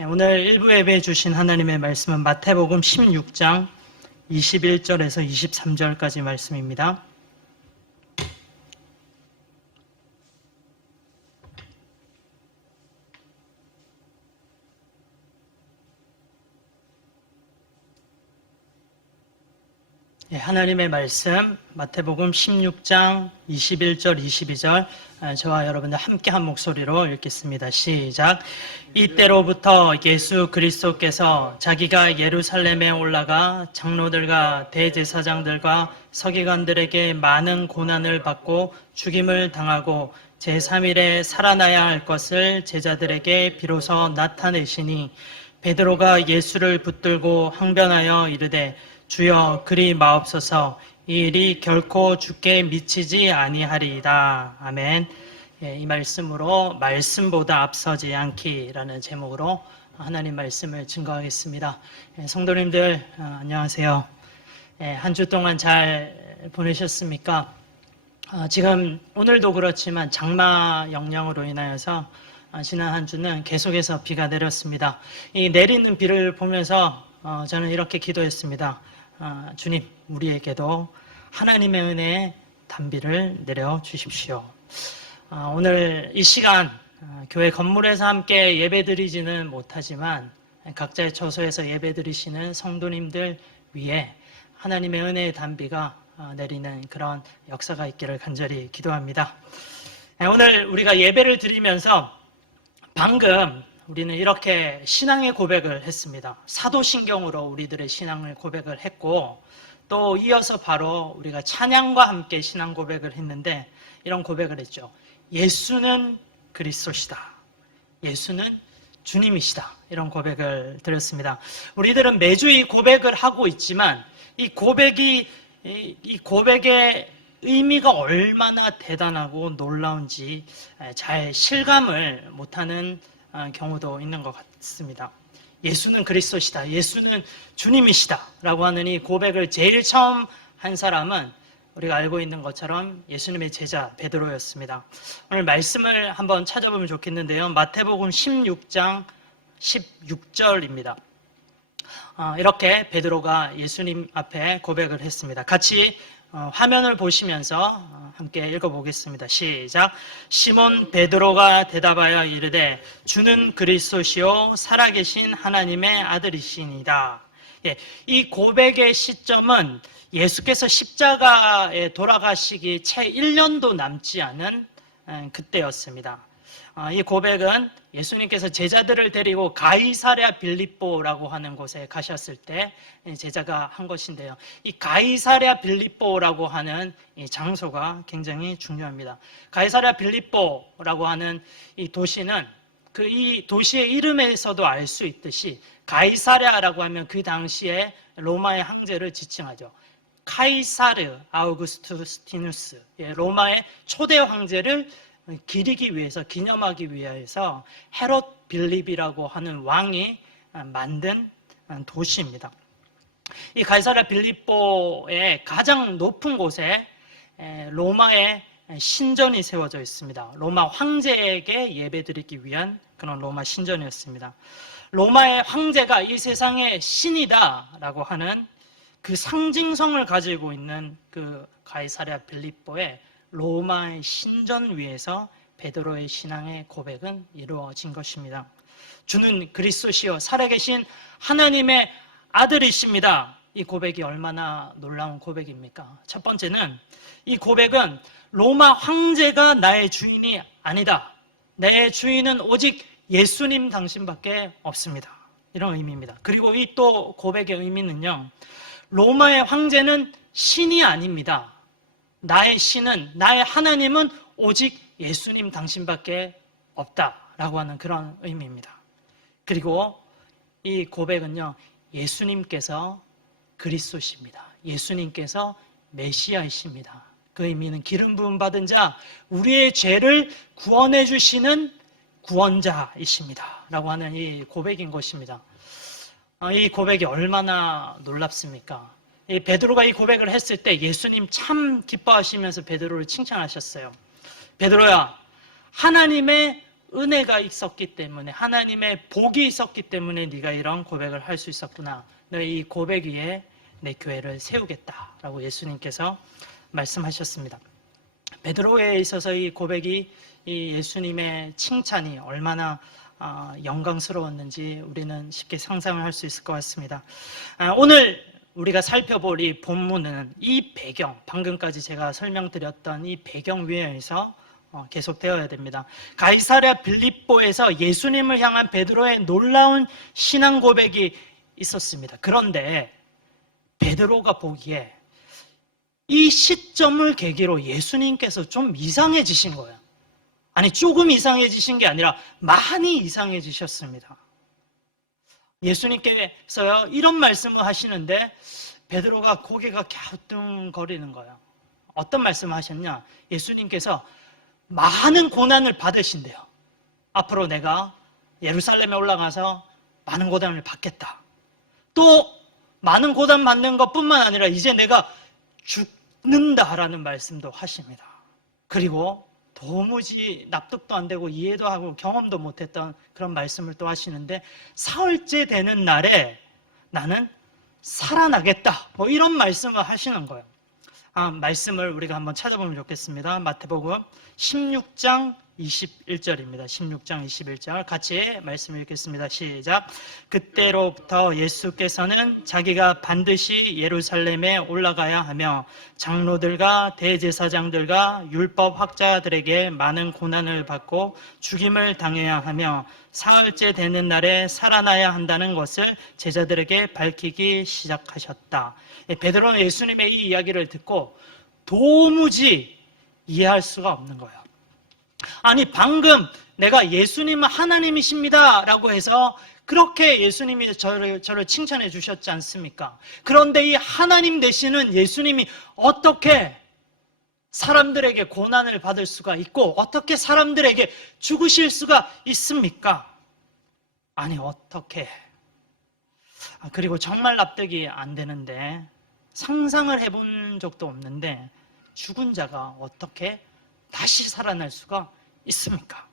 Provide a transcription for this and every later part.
오늘 일부 예배해 주신 하나님의 말씀은 마태복음 16장 21절에서 23절까지 말씀입니다. 하나님의 말씀 마태복음 16장 21절 22절 저와 여러분들 함께 한 목소리로 읽겠습니다. 시작. 이때로부터 예수 그리스도께서 자기가 예루살렘에 올라가 장로들과 대제사장들과 서기관들에게 많은 고난을 받고 죽임을 당하고 제3일에 살아나야 할 것을 제자들에게 비로소 나타내시니 베드로가 예수를 붙들고 항변하여 이르되 주여 그리 마옵소서. 이 일이 결코 주께 미치지 아니하리이다. 아멘. 이 말씀으로 말씀보다 앞서지 않기라는 제목으로 하나님 말씀을 증거하겠습니다. 성도님들 안녕하세요. 한 주 동안 잘 보내셨습니까? 지금 오늘도 그렇지만 장마 영향으로 인하여서 지난 한 주는 계속해서 비가 내렸습니다. 이 내리는 비를 보면서 저는 이렇게 기도했습니다. 주님, 우리에게도 하나님의 은혜의 단비를 내려주십시오. 오늘 이 시간 교회 건물에서 함께 예배드리지는 못하지만 각자의 처소에서 예배드리시는 성도님들 위에 하나님의 은혜의 단비가 내리는 그런 역사가 있기를 간절히 기도합니다. 오늘 우리가 예배를 드리면서 방금 우리는 이렇게 신앙의 고백을 했습니다. 사도신경으로 우리들의 신앙을 고백을 했고 또 이어서 바로 우리가 찬양과 함께 신앙 고백을 했는데 이런 고백을 했죠. 예수는 그리스도시다. 예수는 주님이시다. 이런 고백을 드렸습니다. 우리들은 매주 이 고백을 하고 있지만 이 고백의 의미가 얼마나 대단하고 놀라운지 잘 실감을 못하는 경우도 있는 것 같습니다. 예수는 그리스도시다. 예수는 주님이시다. 라고 하는 이 고백을 제일 처음 한 사람은 우리가 알고 있는 것처럼 예수님의 제자 베드로였습니다. 오늘 말씀을 한번 찾아보면 좋겠는데요. 마태복음 16장 16절입니다. 이렇게 베드로가 예수님 앞에 고백을 했습니다. 같이 화면을 보시면서 함께 읽어보겠습니다. 시작. 시몬 베드로가 대답하여 이르되 주는 그리스도시요 살아계신 하나님의 아들이시니이다. 이 고백의 시점은 예수께서 십자가에 돌아가시기 채 1년도 남지 않은 그때였습니다. 이 고백은 예수님께서 제자들을 데리고 가이사랴 빌립보라고 하는 곳에 가셨을 때 제자가 한 것인데요. 이 가이사랴 빌립보라고 하는 이 장소가 굉장히 중요합니다. 가이사랴 빌립보라고 하는 이 도시는 이 도시의 이름에서도 알 수 있듯이 가이사랴라고 하면 그 당시에 로마의 황제를 지칭하죠. 카이사르 아우구스투스티누스, 로마의 초대 황제를 기리기 위해서, 기념하기 위해서 헤롯 빌립이라고 하는 왕이 만든 도시입니다. 이 가이사랴 빌립보의 가장 높은 곳에 로마의 신전이 세워져 있습니다. 로마 황제에게 예배드리기 위한 그런 로마 신전이었습니다. 로마의 황제가 이 세상의 신이다라고 하는 그 상징성을 가지고 있는 그 가이사랴 빌립보에 로마의 신전 위에서 베드로의 신앙의 고백은 이루어진 것입니다. 주는 그리스도시요 살아계신 하나님의 아들이십니다. 이 고백이 얼마나 놀라운 고백입니까? 첫 번째는 이 고백은 로마 황제가 나의 주인이 아니다. 내 주인은 오직 예수님 당신밖에 없습니다. 이런 의미입니다. 그리고 이 또 고백의 의미는요. 로마의 황제는 신이 아닙니다. 나의 신은, 나의 하나님은 오직 예수님 당신밖에 없다라고 하는 그런 의미입니다. 그리고 이 고백은요, 예수님께서 그리스도십니다. 예수님께서 메시아이십니다. 그 의미는 기름 부음 받은 자, 우리의 죄를 구원해 주시는 구원자이십니다. 라고 하는 이 고백인 것입니다. 이 고백이 얼마나 놀랍습니까? 베드로가 이 고백을 했을 때 예수님 참 기뻐하시면서 베드로를 칭찬하셨어요. 베드로야, 하나님의 은혜가 있었기 때문에, 하나님의 복이 있었기 때문에 네가 이런 고백을 할 수 있었구나. 너의 이 고백 위에 내 교회를 세우겠다라고 예수님께서 말씀하셨습니다. 베드로에 있어서 이 고백이, 이 예수님의 칭찬이 얼마나 영광스러웠는지 우리는 쉽게 상상을 할 수 있을 것 같습니다. 오늘 우리가 살펴볼 이 본문은 이 배경, 방금까지 제가 설명드렸던 이 배경 위에서 계속되어야 됩니다. 가이사랴 빌립보에서 예수님을 향한 베드로의 놀라운 신앙 고백이 있었습니다. 그런데 베드로가 보기에 이 시점을 계기로 예수님께서 좀 이상해지신 거예요. 아니, 조금 이상해지신 게 아니라 많이 이상해지셨습니다. 예수님께서요, 이런 말씀을 하시는데 베드로가 고개가 갸우뚱거리는 거예요. 어떤 말씀을 하셨냐? 예수님께서 많은 고난을 받으신대요. 앞으로 내가 예루살렘에 올라가서 많은 고난을 받겠다. 또 많은 고난 받는 것뿐만 아니라 이제 내가 죽는다라는 말씀도 하십니다. 그리고 도무지 납득도 안 되고 이해도 하고 경험도 못했던 그런 말씀을 또 하시는데, 사흘째 되는 날에 나는 살아나겠다, 뭐 이런 말씀을 하시는 거예요. 말씀을 우리가 한번 찾아보면 좋겠습니다. 마태복음 16장 21절입니다. 16장 21절 같이 말씀을 읽겠습니다. 시작. 그때로부터 예수께서는 자기가 반드시 예루살렘에 올라가야 하며 장로들과 대제사장들과 율법 학자들에게 많은 고난을 받고 죽임을 당해야 하며 사흘째 되는 날에 살아나야 한다는 것을 제자들에게 밝히기 시작하셨다. 베드로는 예수님의 이 이야기를 듣고 도무지 이해할 수가 없는 거예요. 아니, 방금 내가 예수님은 하나님이십니다 라고 해서 그렇게 예수님이 저를 칭찬해 주셨지 않습니까? 그런데 이 하나님 되시는 예수님이 어떻게 사람들에게 고난을 받을 수가 있고 어떻게 사람들에게 죽으실 수가 있습니까? 아니, 어떻게? 그리고 정말 납득이 안 되는데, 상상을 해본 적도 없는데 죽은 자가 어떻게 다시 살아날 수가 있습니까?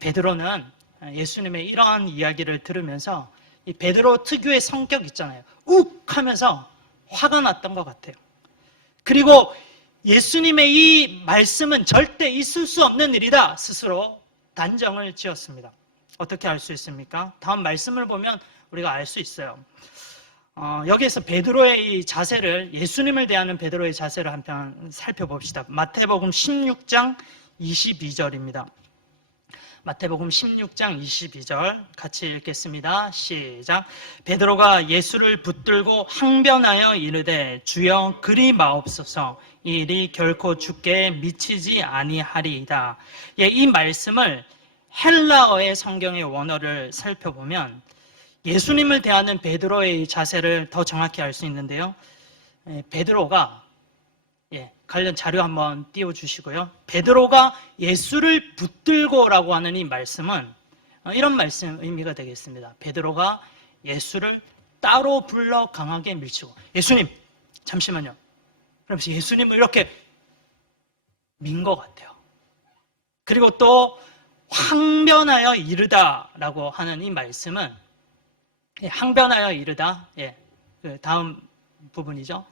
베드로는 예수님의 이러한 이야기를 들으면서 이 베드로 특유의 성격 있잖아요. 욱 하면서 화가 났던 것 같아요. 그리고 예수님의 이 말씀은 절대 있을 수 없는 일이다 스스로 단정을 지었습니다. 어떻게 알 수 있습니까? 다음 말씀을 보면 우리가 알 수 있어요. 여기에서 베드로의 이 자세를, 예수님을 대하는 베드로의 자세를 한편 살펴봅시다. 마태복음 16장 22절입니다. 마태복음 16장 22절 같이 읽겠습니다. 시작. 베드로가 예수를 붙들고 항변하여 이르되 주여 그리 마옵소서, 이 일이 결코 주께 미치지 아니하리이다. 이 말씀을 헬라어의 성경의 원어를 살펴보면 예수님을 대하는 베드로의 자세를 더 정확히 알 수 있는데요. 베드로가, 관련 자료 한번 띄워주시고요. 베드로가 예수를 붙들고라고 하는 이 말씀은 이런 말씀 의미가 되겠습니다. 베드로가 예수를 따로 불러 강하게 밀치고, 예수님 잠시만요. 그러면서 예수님을 이렇게 민 것 같아요. 그리고 또 항변하여 이르다라고 하는 이 말씀은, 항변하여 이르다, 그 다음 부분이죠.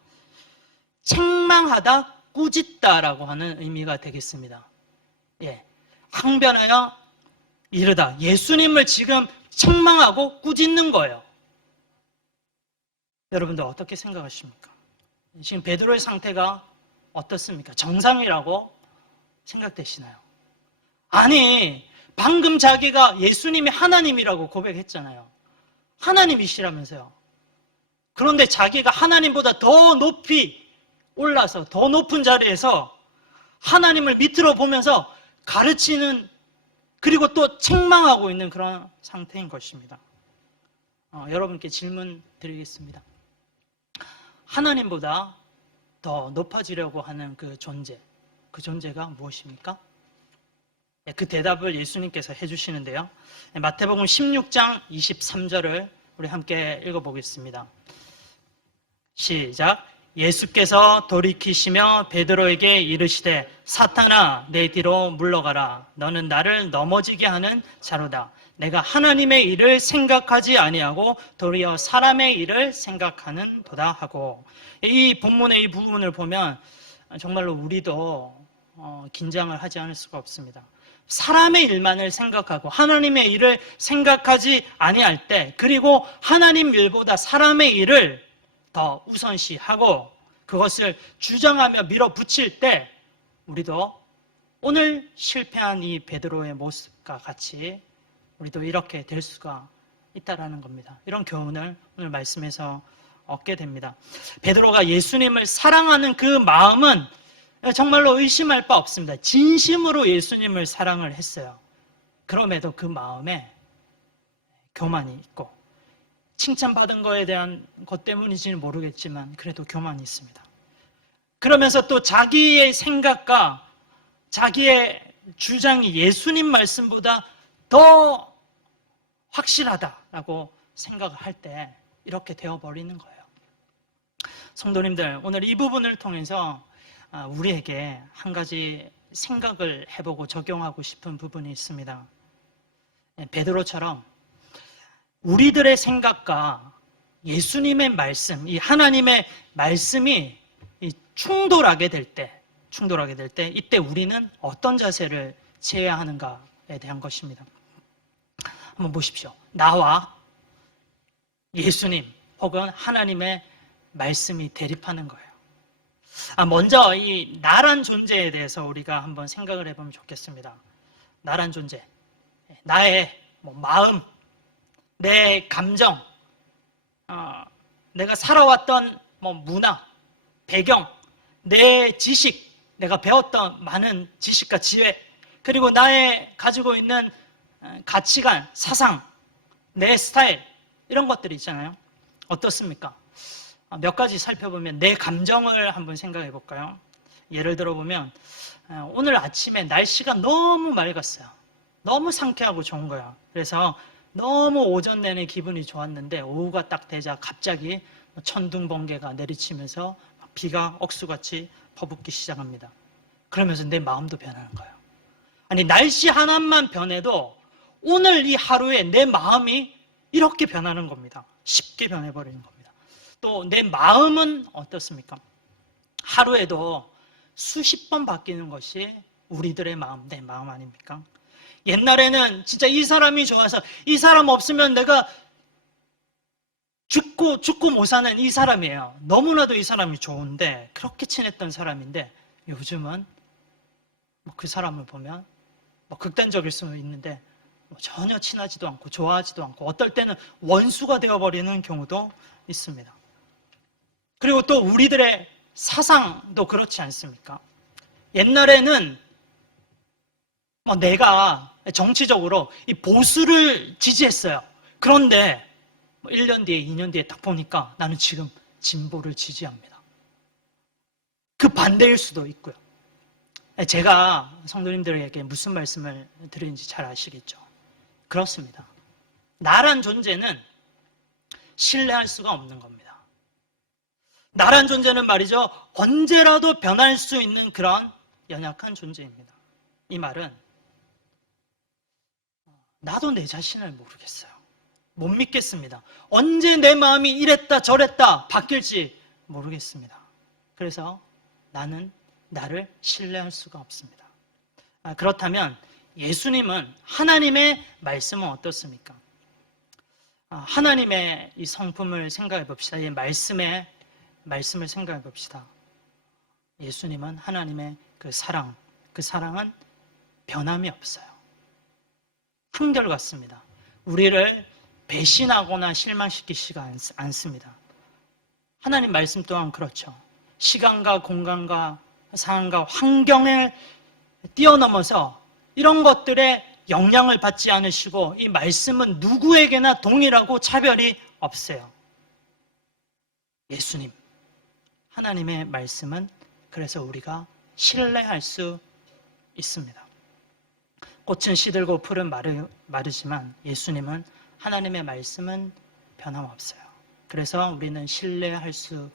책망하다, 꾸짖다라고 하는 의미가 되겠습니다. 항변하여 이르다, 예수님을 지금 책망하고 꾸짖는 거예요. 여러분들 어떻게 생각하십니까? 지금 베드로의 상태가 어떻습니까? 정상이라고 생각되시나요? 아니, 방금 자기가 예수님이 하나님이라고 고백했잖아요. 하나님이시라면서요. 그런데 자기가 하나님보다 더 높이 올라서 더 높은 자리에서 하나님을 밑으로 보면서 가르치는, 그리고 또 책망하고 있는 그런 상태인 것입니다. 여러분께 질문 드리겠습니다. 하나님보다 더 높아지려고 하는 그 존재가 무엇입니까? 그 대답을 예수님께서 해주시는데요. 마태복음 16장 23절을 우리 함께 읽어보겠습니다. 시작. 예수께서 돌이키시며 베드로에게 이르시되 사탄아 내 뒤로 물러가라. 너는 나를 넘어지게 하는 자로다. 내가 하나님의 일을 생각하지 아니하고 도리어 사람의 일을 생각하는 도다 하고, 이 본문의 이 부분을 보면 정말로 우리도 긴장을 하지 않을 수가 없습니다. 사람의 일만을 생각하고 하나님의 일을 생각하지 아니할 때, 그리고 하나님 일보다 사람의 일을 더 우선시하고 그것을 주장하며 밀어붙일 때, 우리도 오늘 실패한 이 베드로의 모습과 같이 우리도 이렇게 될 수가 있다라는 겁니다. 이런 교훈을 오늘 말씀에서 얻게 됩니다. 베드로가 예수님을 사랑하는 그 마음은 정말로 의심할 바 없습니다. 진심으로 예수님을 사랑을 했어요. 그럼에도 그 마음에 교만이 있고, 칭찬받은 거에 대한 것 때문인지는 모르겠지만 그래도 교만이 있습니다. 그러면서 또 자기의 생각과 자기의 주장이 예수님 말씀보다 더 확실하다라고 생각을 할 때 이렇게 되어버리는 거예요. 성도님들, 오늘 이 부분을 통해서 우리에게 한 가지 생각을 해보고 적용하고 싶은 부분이 있습니다. 베드로처럼 우리들의 생각과 예수님의 말씀, 이 하나님의 말씀이 충돌하게 될 때, 이때 우리는 어떤 자세를 취해야 하는가에 대한 것입니다. 한번 보십시오. 나와 예수님 혹은 하나님의 말씀이 대립하는 거예요. 먼저 이 나란 존재에 대해서 우리가 한번 생각을 해보면 좋겠습니다. 나란 존재, 나의 마음, 내 감정, 내가 살아왔던 문화, 배경, 내 지식, 내가 배웠던 많은 지식과 지혜, 그리고 나의 가지고 있는 가치관, 사상, 내 스타일, 이런 것들이 있잖아요. 어떻습니까? 몇 가지 살펴보면 내 감정을 한번 생각해 볼까요? 예를 들어 보면 오늘 아침에 날씨가 너무 맑았어요. 너무 상쾌하고 좋은 거야. 그래서 너무 오전 내내 기분이 좋았는데 오후가 딱 되자 갑자기 천둥 번개가 내리치면서 비가 억수같이 퍼붓기 시작합니다. 그러면서 내 마음도 변하는 거예요. 아니, 날씨 하나만 변해도 오늘 이 하루에 내 마음이 이렇게 변하는 겁니다. 쉽게 변해버리는 겁니다. 또 내 마음은 어떻습니까? 하루에도 수십 번 바뀌는 것이 우리들의 마음, 내 마음 아닙니까? 옛날에는 진짜 이 사람이 좋아서 이 사람 없으면 내가 죽고 못 사는 이 사람이에요. 너무나도 이 사람이 좋은데, 그렇게 친했던 사람인데 요즘은 그 사람을 보면 극단적일 수는 있는데 전혀 친하지도 않고 좋아하지도 않고, 어떨 때는 원수가 되어버리는 경우도 있습니다. 그리고 또 우리들의 사상도 그렇지 않습니까? 옛날에는 내가 정치적으로 이 보수를 지지했어요. 그런데 1년 뒤에, 2년 뒤에 딱 보니까 나는 지금 진보를 지지합니다. 그 반대일 수도 있고요. 제가 성도님들에게 무슨 말씀을 드리는지 잘 아시겠죠? 그렇습니다. 나란 존재는 신뢰할 수가 없는 겁니다. 나란 존재는 말이죠, 언제라도 변할 수 있는 그런 연약한 존재입니다. 이 말은 나도 내 자신을 모르겠어요. 못 믿겠습니다. 언제 내 마음이 이랬다 저랬다 바뀔지 모르겠습니다. 그래서 나는 나를 신뢰할 수가 없습니다. 그렇다면 예수님은, 하나님의 말씀은 어떻습니까? 하나님의 이 성품을 생각해 봅시다. 이 말씀을 생각해 봅시다. 예수님은 하나님의 그 사랑은 변함이 없어요. 한결같습니다. 우리를 배신하거나 실망시키지가 않습니다. 하나님 말씀 또한 그렇죠. 시간과 공간과 상황과 환경을 뛰어넘어서 이런 것들에 영향을 받지 않으시고, 이 말씀은 누구에게나 동일하고 차별이 없어요. 예수님, 하나님의 말씀은 그래서 우리가 신뢰할 수 있습니다. 꽃은 시들고 풀은 마르지만 예수님은, 하나님의 말씀은 변함없어요. 그래서 우리는 신뢰할 수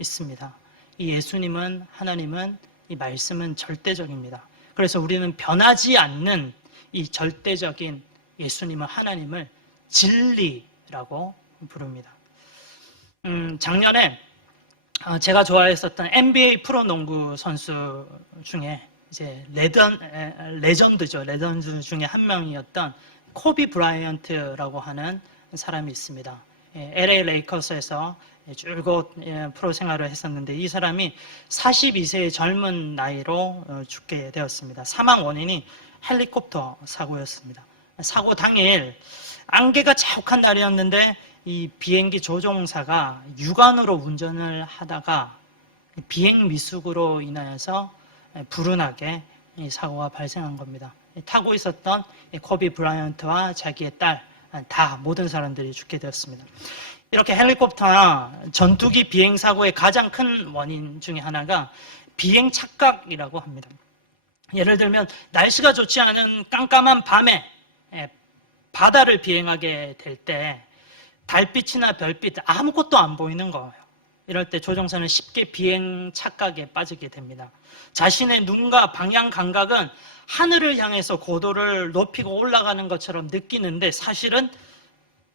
있습니다. 이 예수님은, 하나님은, 이 말씀은 절대적입니다. 그래서 우리는 변하지 않는 이 절대적인 예수님을, 하나님을 진리라고 부릅니다. 작년에 제가 좋아했었던 NBA 프로농구 선수 중에 이제 레전드죠. 레전드 중에 한 명이었던 코비 브라이언트라고 하는 사람이 있습니다. LA 레이커스에서 줄곧 프로 생활을 했었는데, 이 사람이 42세의 젊은 나이로 죽게 되었습니다. 사망 원인이 헬리콥터 사고였습니다. 사고 당일 안개가 자욱한 날이었는데 이 비행기 조종사가 육안으로 운전을 하다가 비행 미숙으로 인하여서 불운하게 이 사고가 발생한 겁니다. 타고 있었던 코비 브라이언트와 자기의 딸, 다 모든 사람들이 죽게 되었습니다. 이렇게 헬리콥터나 전투기 비행 사고의 가장 큰 원인 중에 하나가 비행 착각이라고 합니다. 예를 들면 날씨가 좋지 않은 깜깜한 밤에 바다를 비행하게 될 때 달빛이나 별빛 아무것도 안 보이는 거예요. 이럴 때 조종사는 쉽게 비행 착각에 빠지게 됩니다. 자신의 눈과 방향 감각은 하늘을 향해서 고도를 높이고 올라가는 것처럼 느끼는데 사실은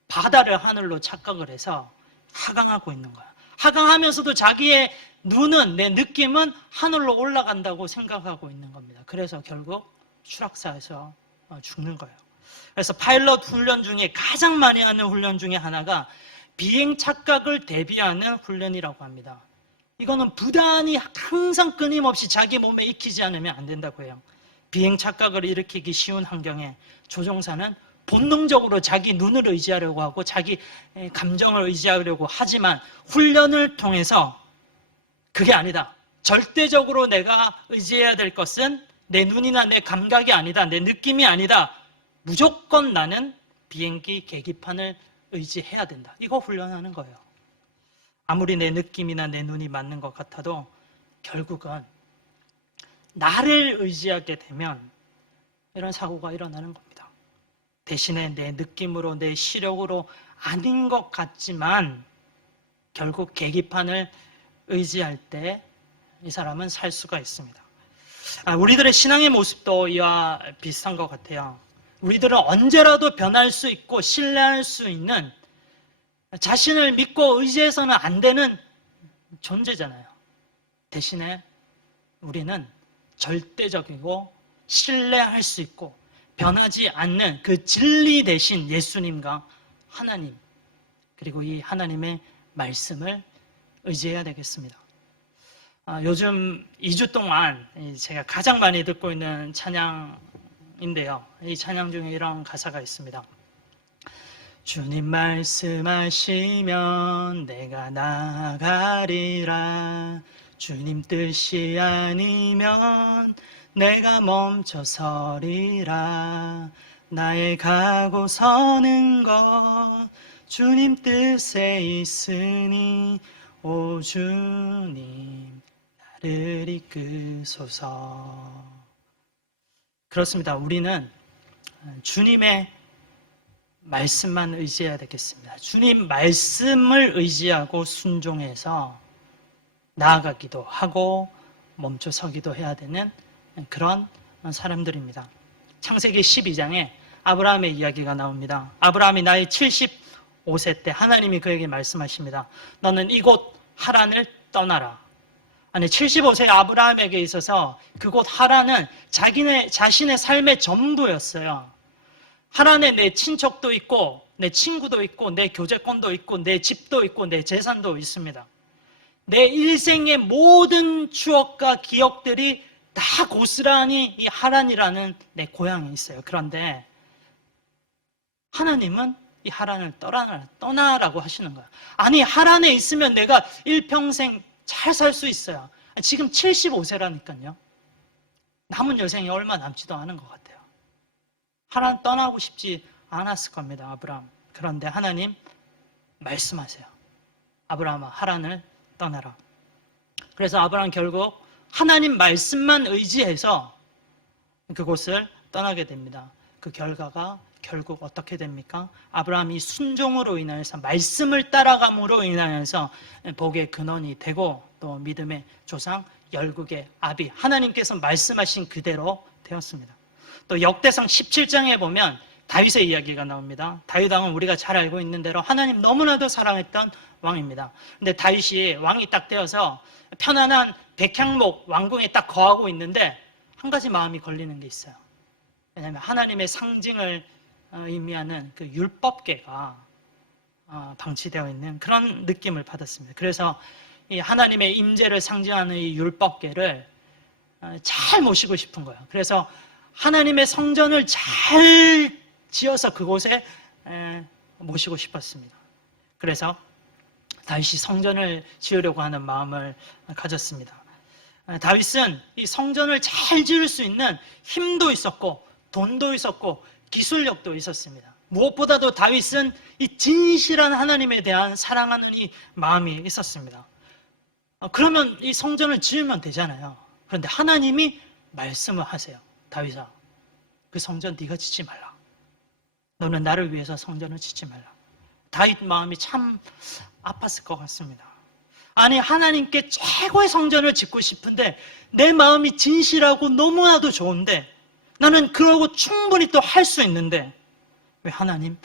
바다를 하늘로 착각을 해서 하강하고 있는 거야. 하강하면서도 자기의 눈은, 내 느낌은 하늘로 올라간다고 생각하고 있는 겁니다. 그래서 결국 추락사에서 죽는 거예요. 그래서 파일럿 훈련 중에 가장 많이 하는 훈련 중에 하나가 비행 착각을 대비하는 훈련이라고 합니다. 이거는 부단히 항상 끊임없이 자기 몸에 익히지 않으면 안 된다고 해요. 비행 착각을 일으키기 쉬운 환경에 조종사는 본능적으로 자기 눈을 의지하려고 하고 자기 감정을 의지하려고 하지만 훈련을 통해서 그게 아니다. 절대적으로 내가 의지해야 될 것은 내 눈이나 내 감각이 아니다. 내 느낌이 아니다. 무조건 나는 비행기 계기판을 의지해야 된다. 이거 훈련하는 거예요. 아무리 내 느낌이나 내 눈이 맞는 것 같아도 결국은 나를 의지하게 되면 이런 사고가 일어나는 겁니다. 대신에 내 느낌으로, 내 시력으로 아닌 것 같지만 결국 계기판을 의지할 때 이 사람은 살 수가 있습니다. 우리들의 신앙의 모습도 이와 비슷한 것 같아요. 우리들은 언제라도 변할 수 있고 신뢰할 수 있는, 자신을 믿고 의지해서는 안 되는 존재잖아요. 대신에 우리는 절대적이고 신뢰할 수 있고 변하지 않는 그 진리 대신 예수님과 하나님, 그리고 이 하나님의 말씀을 의지해야 되겠습니다. 요즘 2주 동안 제가 가장 많이 듣고 있는 찬양인데요. 이 찬양 중에 이런 가사가 있습니다. 주님 말씀하시면 내가 나가리라. 주님 뜻이 아니면 내가 멈춰서리라. 나의 가고 서는 것 주님 뜻에 있으니 오 주님 나를 이끄소서. 그렇습니다. 우리는 주님의 말씀만 의지해야 되겠습니다. 주님 말씀을 의지하고 순종해서 나아가기도 하고 멈춰서기도 해야 되는 그런 사람들입니다. 창세기 12장에 아브라함의 이야기가 나옵니다. 아브라함이 나이 75세 때 하나님이 그에게 말씀하십니다. 너는 이곳 하란을 떠나라. 아니, 75세 아브라함에게 있어서 그곳 하란은 자신의 삶의 전부였어요. 하란에 내 친척도 있고 내 친구도 있고 내 교제권도 있고 내 집도 있고 내 재산도 있습니다. 내 일생의 모든 추억과 기억들이 다 고스란히 이 하란이라는 내 고향에 있어요. 그런데 하나님은 이 하란을 떠나라고 하시는 거예요. 아니, 하란에 있으면 내가 일평생 잘 살 수 있어요. 지금 75세라니까요. 남은 여생이 얼마 남지도 않은 것 같아요. 하란 떠나고 싶지 않았을 겁니다, 아브라함. 그런데 하나님 말씀하세요. 아브라함아, 하란을 떠나라. 그래서 아브라함 결국 하나님 말씀만 의지해서 그곳을 떠나게 됩니다. 그 결과가 결국 어떻게 됩니까? 아브라함이 순종으로 인하여서 말씀을 따라감으로 인하여서 복의 근원이 되고 또 믿음의 조상 열국의 아비, 하나님께서 말씀하신 그대로 되었습니다. 또 역대상 17장에 보면 다윗의 이야기가 나옵니다. 다윗 왕은 우리가 잘 알고 있는 대로 하나님 너무나도 사랑했던 왕입니다. 근데 다윗이 왕이 딱 되어서 편안한 백향목 왕궁에 딱 거하고 있는데 한 가지 마음이 걸리는 게 있어요. 왜냐하면 하나님의 상징을 의미하는 그 율법궤가 방치되어 있는 그런 느낌을 받았습니다. 그래서 이 하나님의 임재를 상징하는 이 율법궤를 잘 모시고 싶은 거예요. 그래서 하나님의 성전을 잘 지어서 그곳에 모시고 싶었습니다. 그래서 다윗이 성전을 지으려고 하는 마음을 가졌습니다. 다윗은 이 성전을 잘 지을 수 있는 힘도 있었고 돈도 있었고 기술력도 있었습니다. 무엇보다도 다윗은 이 진실한 하나님에 대한 사랑하는 이 마음이 있었습니다. 그러면 이 성전을 지으면 되잖아요. 그런데 하나님이 말씀을 하세요. 다윗아, 그 성전 네가 짓지 말라. 너는 나를 위해서 성전을 짓지 말라. 다윗 마음이 참 아팠을 것 같습니다. 아니, 하나님께 최고의 성전을 짓고 싶은데 내 마음이 진실하고 너무나도 좋은데 나는 그러고 충분히 또 할 수 있는데 왜 하나님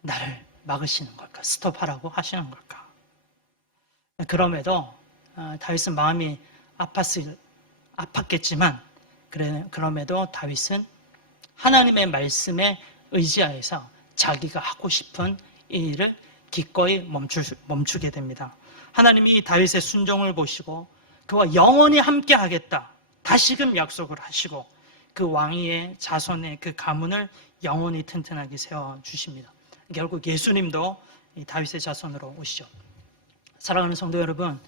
나를 막으시는 걸까? 스톱하라고 하시는 걸까? 그럼에도 다윗은 마음이 아팠겠지만 그럼에도 다윗은 하나님의 말씀에 의지하여서 자기가 하고 싶은 이 일을 기꺼이 멈추게 됩니다. 하나님이 이 다윗의 순종을 보시고 그와 영원히 함께 하겠다 다시금 약속을 하시고 그 왕위의 자손의 그 가문을 영원히 튼튼하게 세워주십니다. 결국 예수님도 이 다윗의 자손으로 오시죠. 사랑하는 성도 여러분,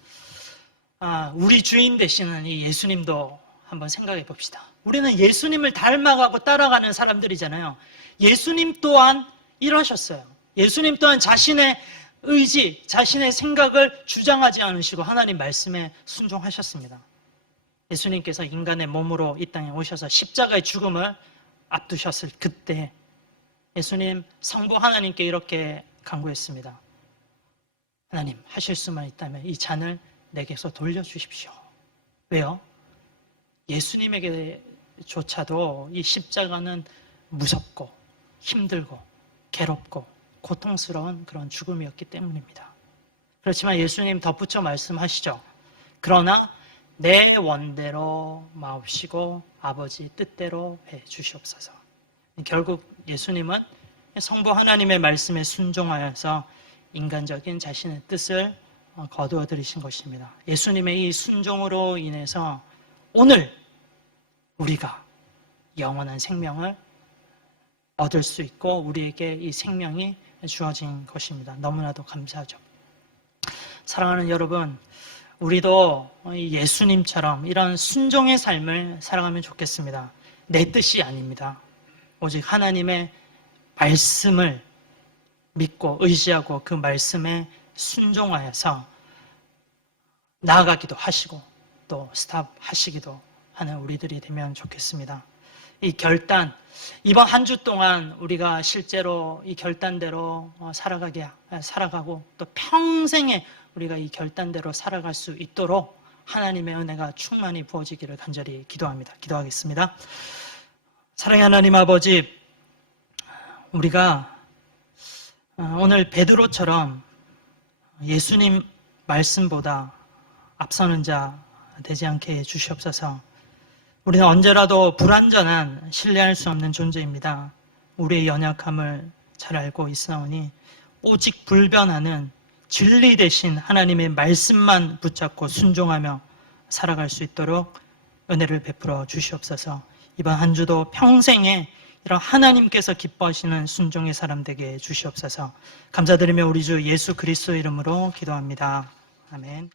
우리 주인 되시는 이 예수님도 한번 생각해 봅시다. 우리는 예수님을 닮아가고 따라가는 사람들이잖아요. 예수님 또한 이러셨어요. 예수님 또한 자신의 의지, 자신의 생각을 주장하지 않으시고 하나님 말씀에 순종하셨습니다. 예수님께서 인간의 몸으로 이 땅에 오셔서 십자가의 죽음을 앞두셨을 그때 예수님 성부 하나님께 이렇게 간구했습니다. 하나님, 하실 수만 있다면 이 잔을 내게서 돌려주십시오. 왜요? 예수님에게조차도 이 십자가는 무섭고 힘들고 괴롭고 고통스러운 그런 죽음이었기 때문입니다. 그렇지만 예수님 덧붙여 말씀하시죠. 그러나 내 원대로 마옵시고 아버지 뜻대로 해 주시옵소서. 결국 예수님은 성부 하나님의 말씀에 순종하여서 인간적인 자신의 뜻을 거두어 들이신 것입니다. 예수님의 이 순종으로 인해서 오늘 우리가 영원한 생명을 얻을 수 있고 우리에게 이 생명이 주어진 것입니다. 너무나도 감사하죠. 사랑하는 여러분, 우리도 예수님처럼 이런 순종의 삶을 살아가면 좋겠습니다. 내 뜻이 아닙니다. 오직 하나님의 말씀을 믿고 의지하고 그 말씀에 순종하여서 나아가기도 하시고 또 스탑하시기도 하는 우리들이 되면 좋겠습니다. 이 결단, 이번 한 주 동안 우리가 실제로 이 결단대로 살아가고 또 평생에 우리가 이 결단대로 살아갈 수 있도록 하나님의 은혜가 충만히 부어지기를 간절히 기도합니다. 기도하겠습니다. 사랑의 하나님 아버지, 우리가 오늘 베드로처럼 예수님 말씀보다 앞서는 자 되지 않게 해 주시옵소서. 우리는 언제라도 불완전한 신뢰할 수 없는 존재입니다. 우리의 연약함을 잘 알고 있사오니 오직 불변하는 진리 대신 하나님의 말씀만 붙잡고 순종하며 살아갈 수 있도록 은혜를 베풀어 주시옵소서. 이번 한 주도 평생에 이런 하나님께서 기뻐하시는 순종의 사람 되게 해 주시옵소서. 감사드리며 우리 주 예수 그리스도 이름으로 기도합니다. 아멘.